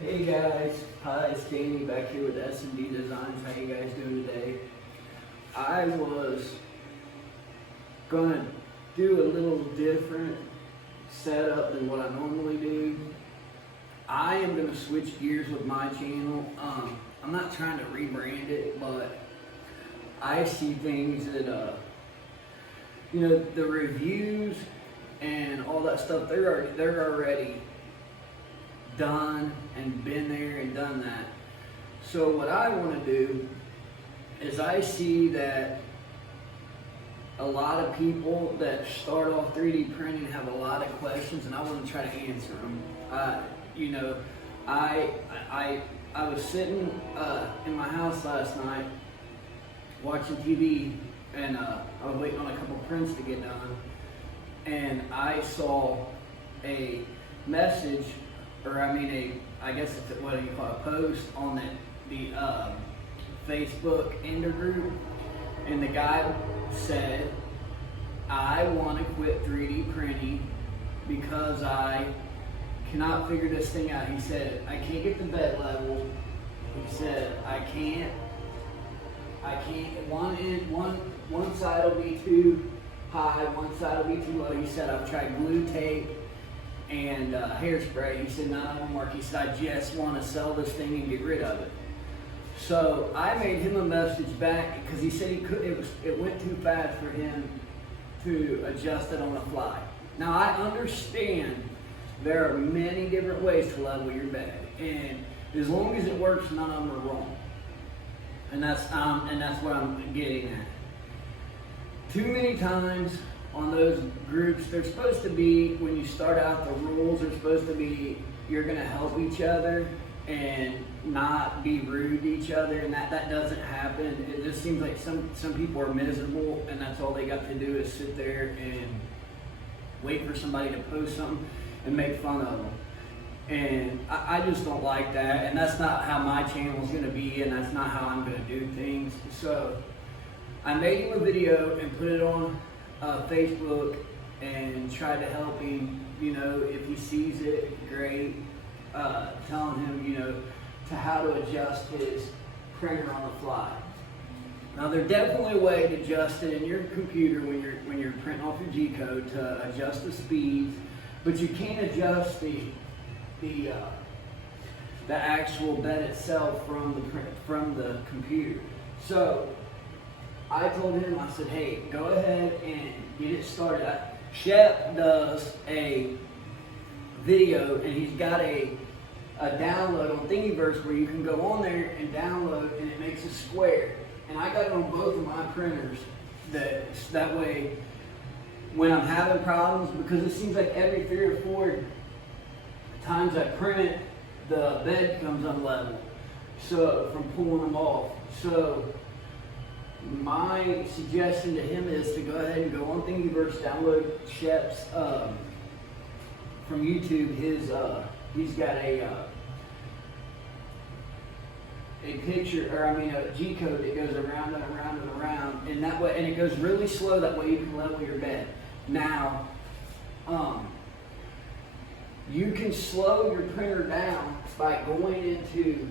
Hey guys, hi, it's Danny back here with S&D Designs. How you guys doing today? I was gonna do a little different setup than what I normally do. I am gonna switch gears with my channel. I'm not trying to rebrand it, but I see things that, the reviews and all that stuff. They're already done and been there and done that. So what I want to do is I see that a lot of people that start off 3D printing have a lot of questions, and I want to try to answer them. I was sitting in my house last night watching TV, and I was waiting on a couple prints to get done, and I saw a message, I guess it's what do you call it, a post on the Facebook Ender group, and the guy said, I want to quit 3D printing because I cannot figure this thing out. He said, I can't get the bed level. He said, I can't, one side will be too high, one side will be too low. He said, I've tried glue tape and hairspray. He said, none of them work. He said, I just want to sell this thing and get rid of it. So I made him a message back because he said it went too fast for him to adjust it on the fly. Now I understand there are many different ways to level your bed, and as long as it works, none of them are wrong. And that's what I'm getting at. Too many times on those groups, they're supposed to be, when you start out, the rules are supposed to be you're going to help each other and not be rude to each other, and that doesn't happen. It just seems like some people are miserable, and that's all they got to do is sit there and wait for somebody to post something and make fun of them. And I just don't like that, and that's not how my channel is going to be, and that's not how I'm going to do things. So I made him a video and put it on Facebook and tried to help him, if he sees it, great. Telling him, to how to adjust his printer on the fly. Now, there's definitely a way to adjust it in your computer when you're printing off your G-code to adjust the speeds, but you can't adjust the actual bed itself from the computer. So I told him, I said, hey, go ahead and get it started. Shep does a video, and he's got a download on Thingiverse where you can go on there and download, and it makes a square. And I got it on both of my printers. That way, when I'm having problems, because it seems like every 3 or 4 times I print it, the bed comes unlevel. So from pulling them off. So my suggestion to him is to go ahead and go on Thingiverse, download Shep's from YouTube. He's got a picture, a G-code that goes around and around and around, and that way, and it goes really slow. That way you can level your bed. Now, you can slow your printer down by going into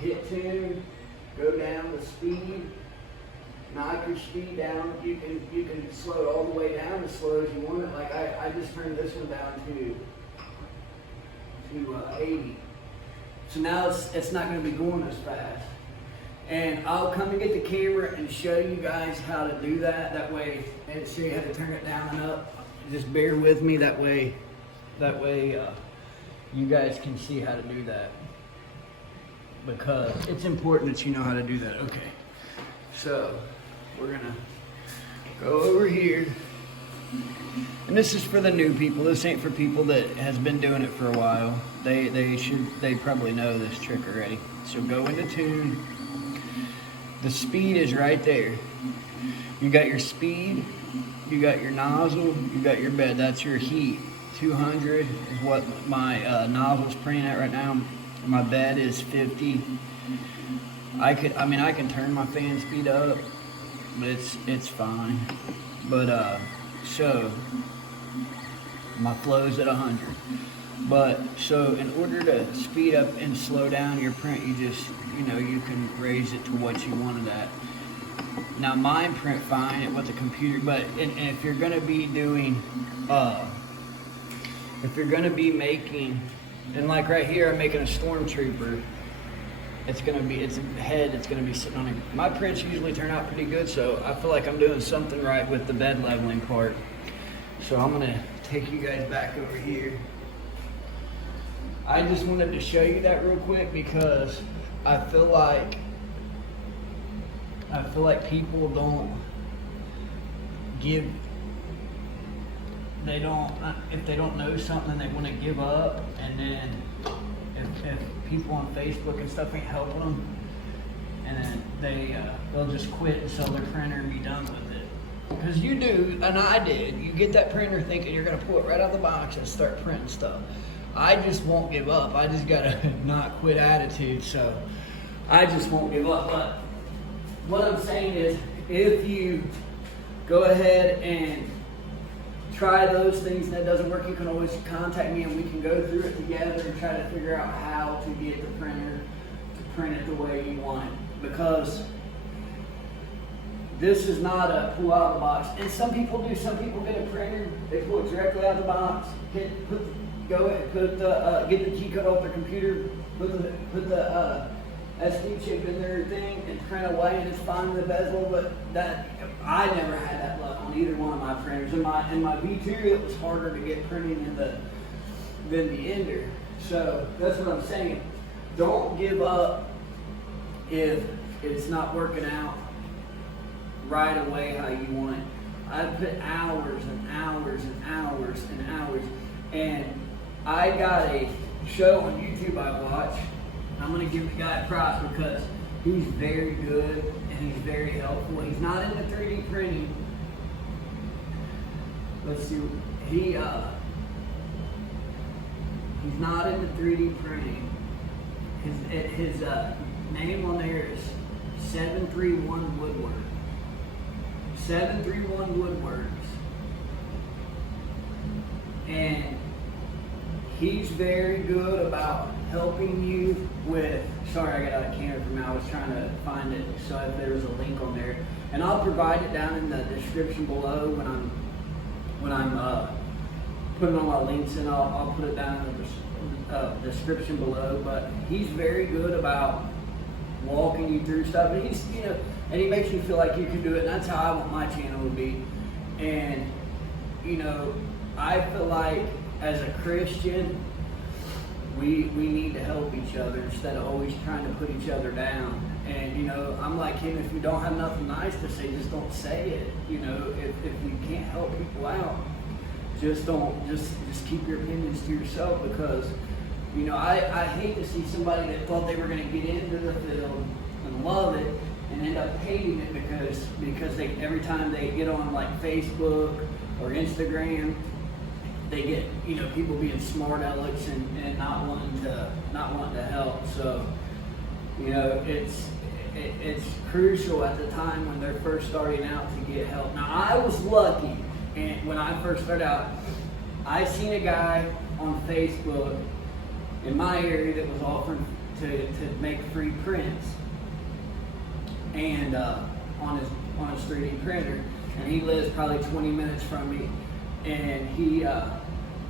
hit tune, go down the speed, knock your speed down. You can slow it all the way down as slow as you want it. Like I just turned this one down to 80. So now it's not going to be going as fast. And I'll come and get the camera and show you guys how to do that. That way, and show you how to turn it down and up. Just bear with me. That way, you guys can see how to do that, because it's important that you know how to do that. Okay, so we're gonna go over here, and this is for the new people. This ain't for people that has been doing it for a while. They probably know this trick already. So go into tune. The speed is right there. You got your speed, you got your nozzle, you got your bed. That's your heat. 200 is what my nozzle's printing at right now. My bed is 50. I can turn my fan speed up, but it's fine. But so My flow's at 100. But so in order to speed up and slow down your print, you just, you can raise it to what you want it at. Now mine print fine at what the computer, but and if you're gonna be doing, if you're gonna be making, and like right here I'm making a stormtrooper. It's a head that's gonna be sitting on it. My prints usually turn out pretty good, so I feel like I'm doing something right with the bed leveling part. So I'm gonna take you guys back over here. I just wanted to show you that real quick because I feel like people don't give, if they don't know something, they want to give up, and then if people on Facebook and stuff ain't helping them, and then they'll just quit and sell their printer and be done with it. Because you do, and I did, you get that printer thinking you're going to pull it right out of the box and start printing stuff. I just won't give up. I just got a not quit attitude, so I just won't give up. But what I'm saying is, if you go ahead and try those things and that doesn't work, you can always contact me and we can go through it together and try to figure out how to get the printer to print it the way you want it. Because this is not a pull out of the box. And some people do. Some people get a printer, they pull it directly out of the box, get the key code off their computer, put the SD chip in their thing and print away, and it's fine with the bezel. But that, I never had that luck on either one of my printers. In my V2, it was harder to get printing than the Ender. So that's what I'm saying. Don't give up if it's not working out right away how you want it. I put hours and hours and hours and hours, and I got a show on YouTube I watch. I'm going to give the guy props because he's very good and he's very helpful. He's not into 3D printing. Let's see. He's not into 3D printing. His name on there is 731 Woodworks. 731 Woodworks. And he's very good about helping you with, sorry I got out of camera from now, I was trying to find it so if there was a link on there. And I'll provide it down in the description below when I'm putting all my links in, I'll put it down in the description below. But he's very good about walking you through stuff, and he's, and he makes you feel like you can do it, and that's how I want my channel to be. And I feel like as a Christian, we need to help each other instead of always trying to put each other down. And I'm like him, if you don't have nothing nice to say, just don't say it. If you can't help people out, just keep your opinions to yourself. Because I hate to see somebody that thought they were going to get into the field and love it and end up hating it because they, every time they get on like Facebook or Instagram, they get people being smart alecks and not wanting to help. So it's crucial at the time when they're first starting out to get help. Now I was lucky, and when I first started out, I seen a guy on Facebook in my area that was offering to make free prints and on his 3D printer, and he lives probably 20 minutes from me. And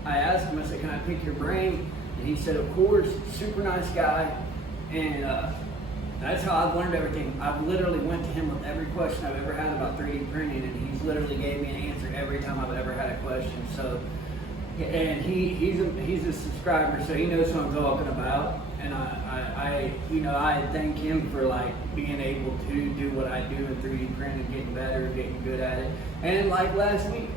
I asked him, I said, can I pick your brain? And he said, of course. Super nice guy. And that's how I've learned everything. I've literally went to him with every question I've ever had about 3D printing, and he's literally gave me an answer every time I've ever had a question. So, and he's a subscriber, so he knows what I'm talking about. And I thank him for like being able to do what I do in 3D printing, getting better, getting good at it. And like last week,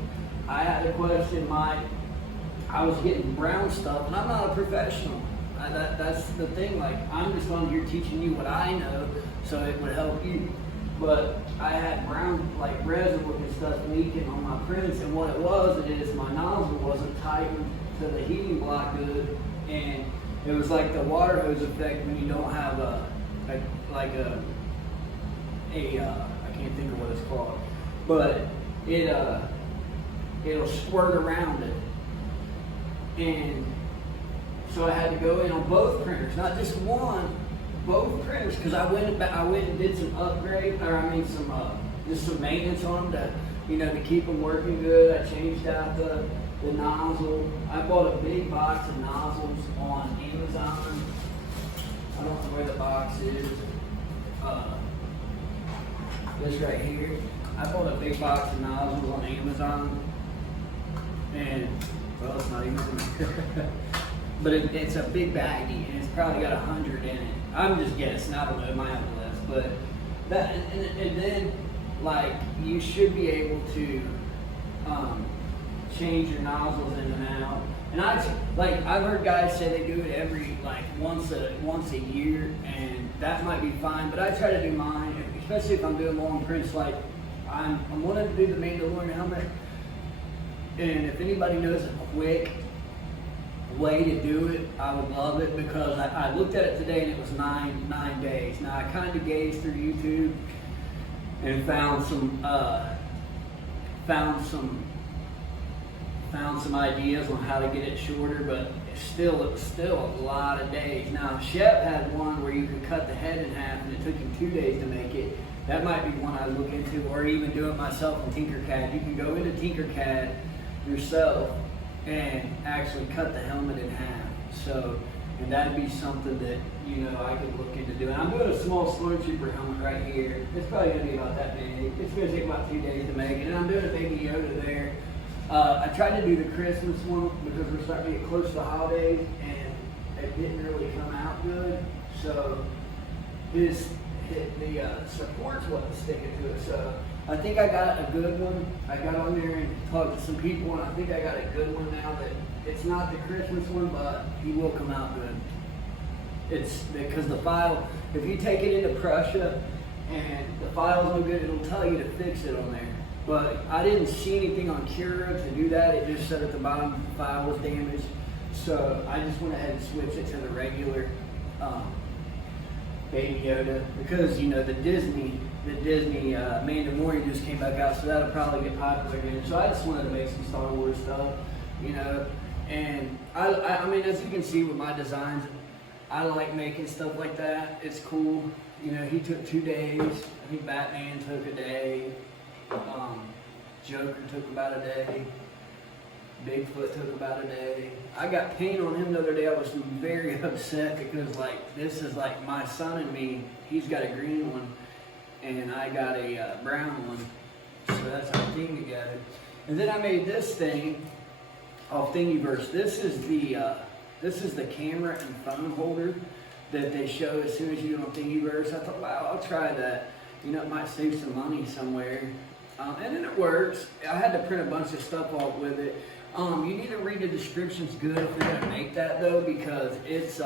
I had a question. I was getting brown stuff, and I'm not a professional. That's the thing. Like, I'm just on here teaching you what I know, so it would help you. But I had brown, like resin looking stuff leaking on my prints, and what it was is my nozzle wasn't tightened to the heating block good, and it was like the water hose effect when you don't have I can't think of what it's called, but it'll squirt around it. And so I had to go in on both printers, not just one, both printers, because I went and did some upgrade, just some maintenance on them to keep them working good. I changed out the nozzle. I bought a big box of nozzles on Amazon. I don't know where the box is. This right here. I bought a big box of nozzles on Amazon, and well, it's not even but it's a big baggie, and it's probably got 100 in it. I'm just guessing. I don't know. It might have less, but that and then like you should be able to change your nozzles in and out. And I've heard guys say they do it every once a year, and that might be fine. But I try to do mine, especially if I'm doing long prints. Like I'm wanting to do the Mandalorian helmet, and if anybody knows a quick way to do it, I would love it, because I looked at it today and it was nine days. Now I kind of gazed through YouTube and found some ideas on how to get it shorter, but it was still a lot of days. Now Shep had one where you could cut the head in half, and it took him 2 days to make it. That might be one I look into, or even do it myself in Tinkercad. You can go into Tinkercad yourself and actually cut the helmet in half. So, and that'd be something that I could look into doing. I'm doing a small Stormtrooper helmet right here. It's probably gonna be about that big. It's gonna take about 2 days to make it, and I'm doing a Baby Yoda there. I tried to do the Christmas one because we're starting to get close to the holidays, and it didn't really come out good. So the supports wasn't sticking to it. So I think I got a good one. I got on there and talked to some people, and I think I got a good one now. That it's not the Christmas one, but he will come out good. It's because the file, if you take it into Prussia and the file's no good, it'll tell you to fix it on there. But I didn't see anything on Cura to do that. It just said at the bottom the file was damaged. So I just went ahead and switched it to the regular Baby Yoda, because the Disney Mandalorian just came back out, so that'll probably get popular again. So I just wanted to make some Star Wars stuff, and I mean, as you can see with my designs, I like making stuff like that. It's cool. He took 2 days. I think Batman took a day. Joker took about a day. Bigfoot took about a day. I got paint on him the other day. I was very upset because this is my son and me. He's got a green one, and I got a brown one. So that's our thing together. And then I made this thing off Thingiverse. This is the camera and phone holder that they show as soon as you go on Thingiverse. I thought, wow, I'll try that. It might save some money somewhere. And then it works. I had to print a bunch of stuff off with it. You need to read the descriptions good if you're gonna make that though, because it's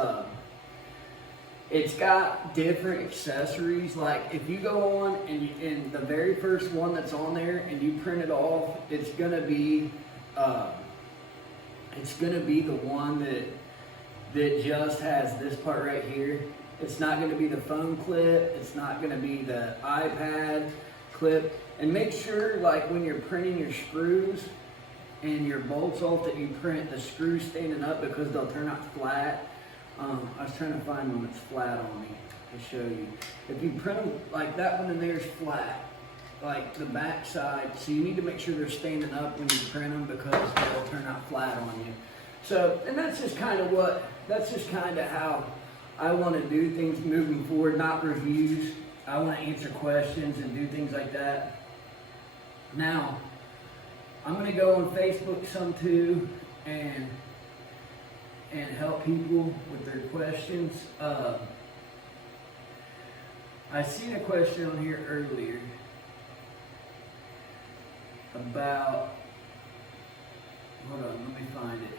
got different accessories. Like if you go on and the very first one that's on there and you print it off, it's gonna be the one that just has this part right here. It's not gonna be the phone clip. It's not gonna be the iPad clip. And make sure, when you're printing your screws and your bolts off, that you print the screws standing up, because they'll turn out flat. I was trying to find one that's flat on me to show you. If you print them like that one in there is flat, like the back side, so you need to make sure they're standing up when you print them, because they'll turn out flat on you. So, and that's just kind of how I want to do things moving forward, not reviews. I want to answer questions and do things like that. Now, I'm going to go on Facebook some too and help people with their questions. I seen a question on here earlier about, hold on, let me find it.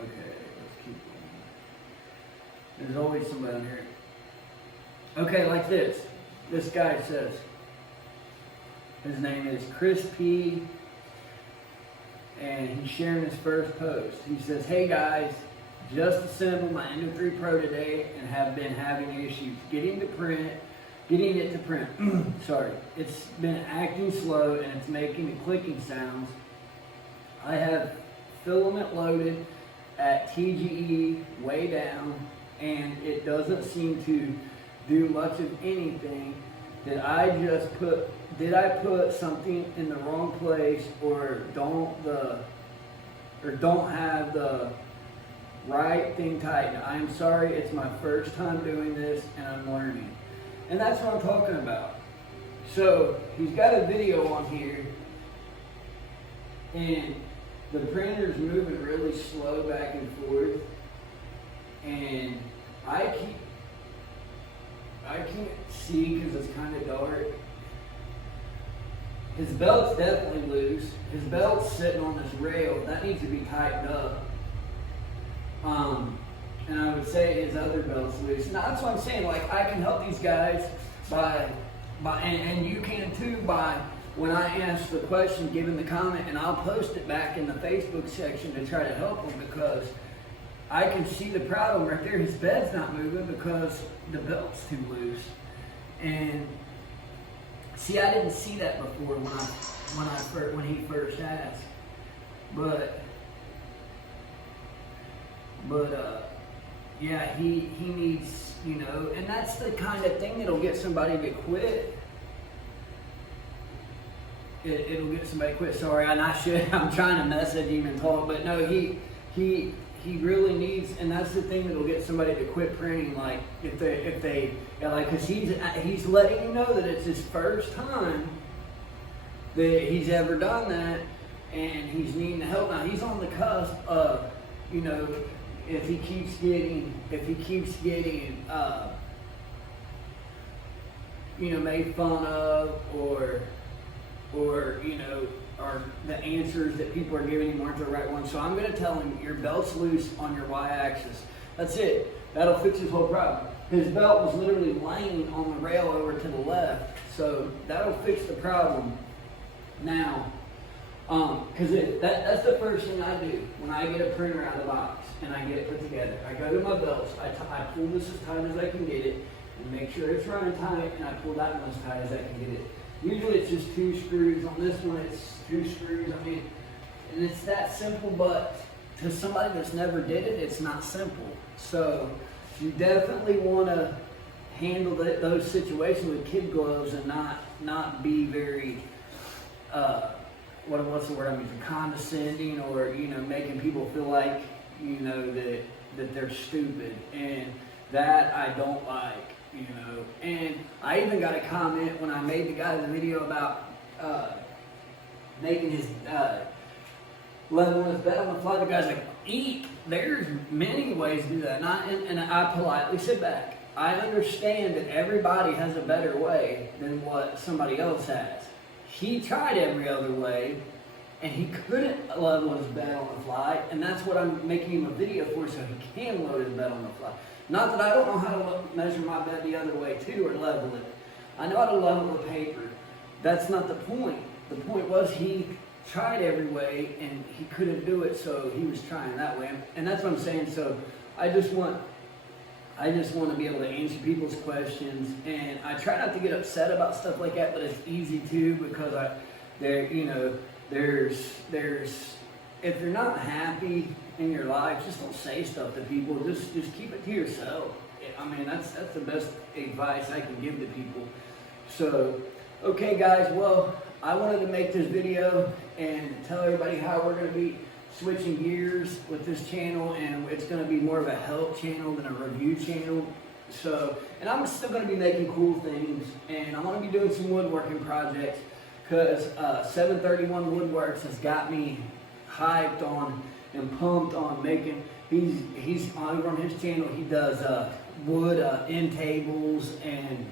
Okay, let's keep going. There's always somebody on here. Okay, like this. This guy says, his name is Chris P, and he's sharing his first post. He says, hey guys, just assembled my Endo 3 Pro today and have been having issues getting to print getting it to print. Sorry, it's been acting slow and it's making the clicking sounds. I have filament loaded at TGE way down, and it doesn't seem to do much of anything. Did I put something in the wrong place, or don't have the right thing tightened? I'm sorry, it's my first time doing this and I'm learning. And that's what I'm talking about. So he's got a video on here, and the printer's moving really slow back and forth, and I can't see because it's kind of dark. His belt's definitely loose. His belt's sitting on this rail. That needs to be tightened up. And I would say his other belt's loose. Now that's what I'm saying. Like, I can help these guys and you can too, by when I ask the question, giving the comment, and I'll post it back in the Facebook section to try to help them, because I can see the problem right there. His bed's not moving because the belt's too loose. And see, I didn't see that before when he first asked. But yeah, he needs, and that's the kind of thing that'll get somebody to quit. It'll get somebody to quit. Sorry, I'm trying to message him and talk, but no, he really needs, and that's the thing that'll get somebody to quit printing. Like, if they because he's letting you know that it's his first time that he's ever done that, and he's needing the help. Now he's on the cusp of, if he keeps getting made fun of, or or the answers that people are giving him aren't the right ones. So I'm going to tell him, your belt's loose on your y-axis. That's it. That'll fix his whole problem. His belt was literally laying on the rail over to the left, so that'll fix the problem. Now, because that's the first thing I do when I get a printer out of the box and I get it put together. I go to my belts, I pull this as tight as I can get it, and make sure it's running tight, and I pull that one as tight as I can get it. Usually it's just 2 screws. On this one it's 2 screws. And it's that simple, but to somebody that's never did it, it's not simple. So you definitely want to handle those situations with kid gloves and not be very what's the word I'm using, condescending, or making people feel like that they're stupid, and that I don't like. And I even got a comment when I made the guy the video about making his level on his bed on the fly. The guy's like, there's many ways to do that. And I politely sit back. I understand that everybody has a better way than what somebody else has. He tried every other way, and he couldn't level his bed on the fly, and that's what I'm making him a video for, so he can load his bed on the fly. Not that I don't know how to measure my bed the other way too, or level it. I know how to level the paper. That's not the point. The point was he tried every way and he couldn't do it, so he was trying that way. And that's what I'm saying. So I just want to be able to answer people's questions, and I try not to get upset about stuff like that, but it's easy to, because there's if you're not happy in your life, just don't say stuff to people. Just keep it to yourself. That's the best advice I can give to people. So, okay guys, well, I wanted to make this video and tell everybody how we're going to be switching gears with this channel, and it's going to be more of a help channel than a review channel. So, and I'm still going to be making cool things, and I'm going to be doing some woodworking projects, because 731 Woodworks has got me hyped on and pumped on making. He's over on his channel. He does wood end tables and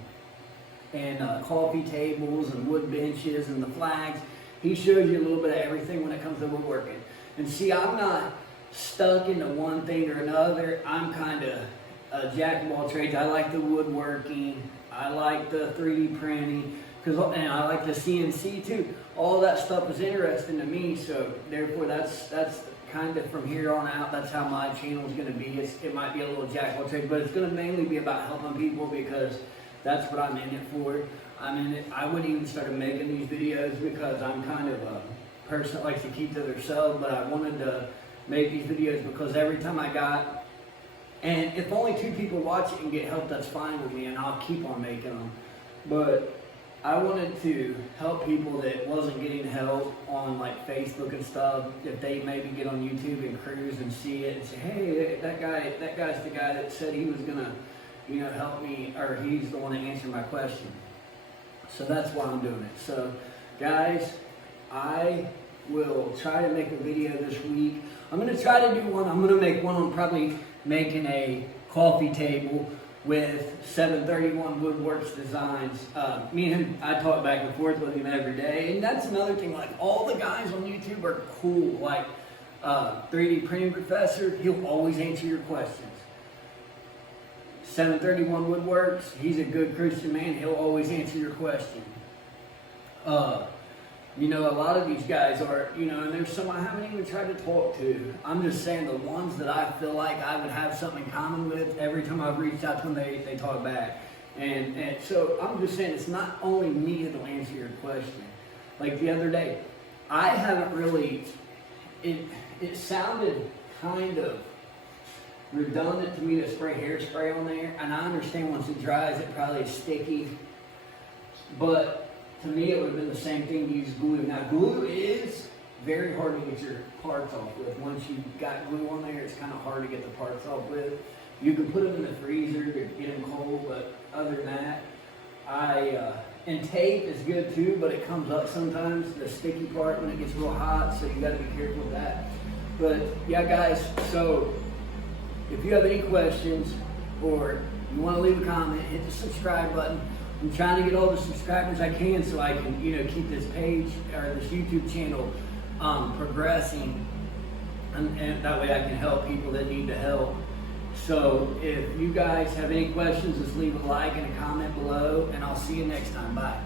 coffee tables and wood benches and the flags. He shows you a little bit of everything when it comes to woodworking. And see, I'm not stuck into one thing or another. I'm kind of a jack of all trades. I like the woodworking. I like the 3D printing. And I like the CNC too. All that stuff is interesting to me, so therefore that's kind of from here on out, that's how my channel is going to be. It might be a little jack of all trades, but it's going to mainly be about helping people, because That's what I'm in it for. I'm in it. I wouldn't even start making these videos because I'm kind of a person that likes to keep to themselves, but I wanted to make these videos because every time I got, and if only 2 people watch it and get help, that's fine with me, and I'll keep on making them. But I wanted to help people that wasn't getting help on like Facebook and stuff. If they maybe get on YouTube and cruise and see it and say, hey, that guy's the guy that said he was gonna, help me, or he's the one that answered my question. So that's why I'm doing it. So guys, I will try to make a video this week. I'm gonna try to do one. I'm gonna make one on probably making a coffee table with 731 Woodworks Designs. Me and him, I talk back and forth with him every day. And that's another thing, like all the guys on YouTube are cool. Like 3D Printing Professor, he'll always answer your questions. 731 Woodworks, he's a good Christian man, he'll always answer your question. A lot of these guys are, and there's some I haven't even tried to talk to. I'm just saying the ones that I feel like I would have something in common with, every time I've reached out to them, they talk back. And so I'm just saying it's not only me that'll answer your question. Like the other day, I haven't really, it sounded kind of redundant to me to spray hairspray on there, and I understand once it dries it probably is sticky, but to me it would have been the same thing to use glue. Now glue is very hard to get your parts off with. Once you've got glue on there, it's kind of hard to get the parts off with. You can put them in the freezer to get them cold, but other than that, and tape is good too, but it comes up sometimes, the sticky part when it gets real hot, so you got to be careful with that. But yeah guys, so if you have any questions or you want to leave a comment, hit the subscribe button. I'm trying to get all the subscribers I can so I can, keep this page or this YouTube channel progressing, and that way I can help people that need the help. So if you guys have any questions, just leave a like and a comment below, and I'll see you next time. Bye.